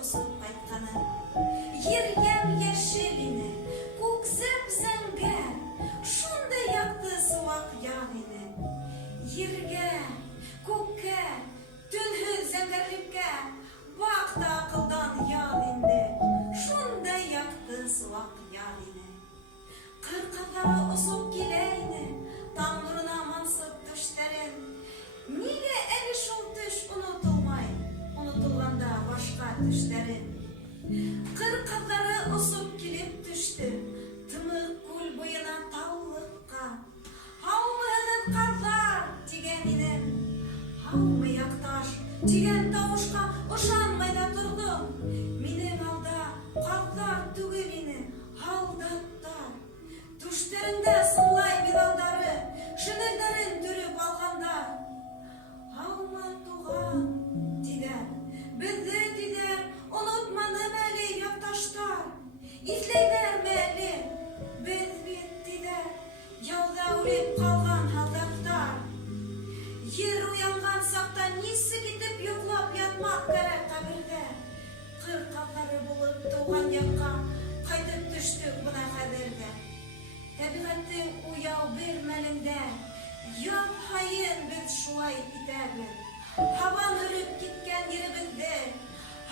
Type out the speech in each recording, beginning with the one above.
осып кайтканы. Ергем яшел ине, күксем зәңгәр, шундай якты суак яг ине. Ергә, күккә, төнһеҙ зәңгәрлеккә, бакта акылдан ял инде, шундай якты суак яг ине. Кыркылдары осып килә ине, таң нурына мансып төштәрен. Нигә әле шул төш онотылмай, онотылганда башка төшләрен? Кыркылдары осып килеп төште, тымык күл буена таулыкка. Һаумыһығыҙ ҡаҙҙар, тигән инем. Һаумы яҡташ, тигән тауышҡа ышанмай ҙа торҙом. Минең алда ҡаҙҙар түгел ине, һалдаттар. Түштәрендә сыңлай миҙалдары, шинелдәрен төрөп алғандар. Һаумы туған, тиҙәр, беҙҙе тиҙәр, онотманым әле яҡташтар. Иҫләйҙәрме әле, беҙ бит тиҙәр, яуҙа үлеп ҡалған һалдаттар. Ер уянған саҡта нисек итеп йоҡлап ятмаҡ кәрәк ҡәберҙә. Ҡыр ҡаҙҙары булып тыуған яҡҡа ҡайтып төштөк бына хәҙергә. Тәбиғәттең уяу бер мәлендә, яҙ һайын беҙ шулай итәбеҙ. Һабан һөрөп киткән еребеҙҙе,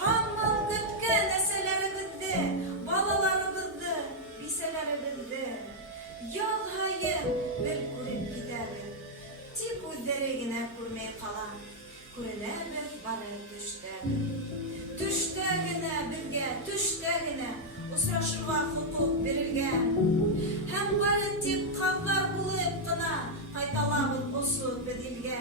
һаман көткән әсәләребеҙҙе, балаларыбыҙҙы, бисәләребеҙҙе. Яҙ һайын бер күреп китәбеҙ. Тик үҙҙәре генә күрмәй ҡала, күренәбеҙ бары төштәбеҙ. Төштә генә беҙгә, төштә генә осрашырға хоҡуҡ бирелгән. Һәм бары тик ҡаҙҙар булып ҡына ҡайталабыҙ осоп беҙ илгә.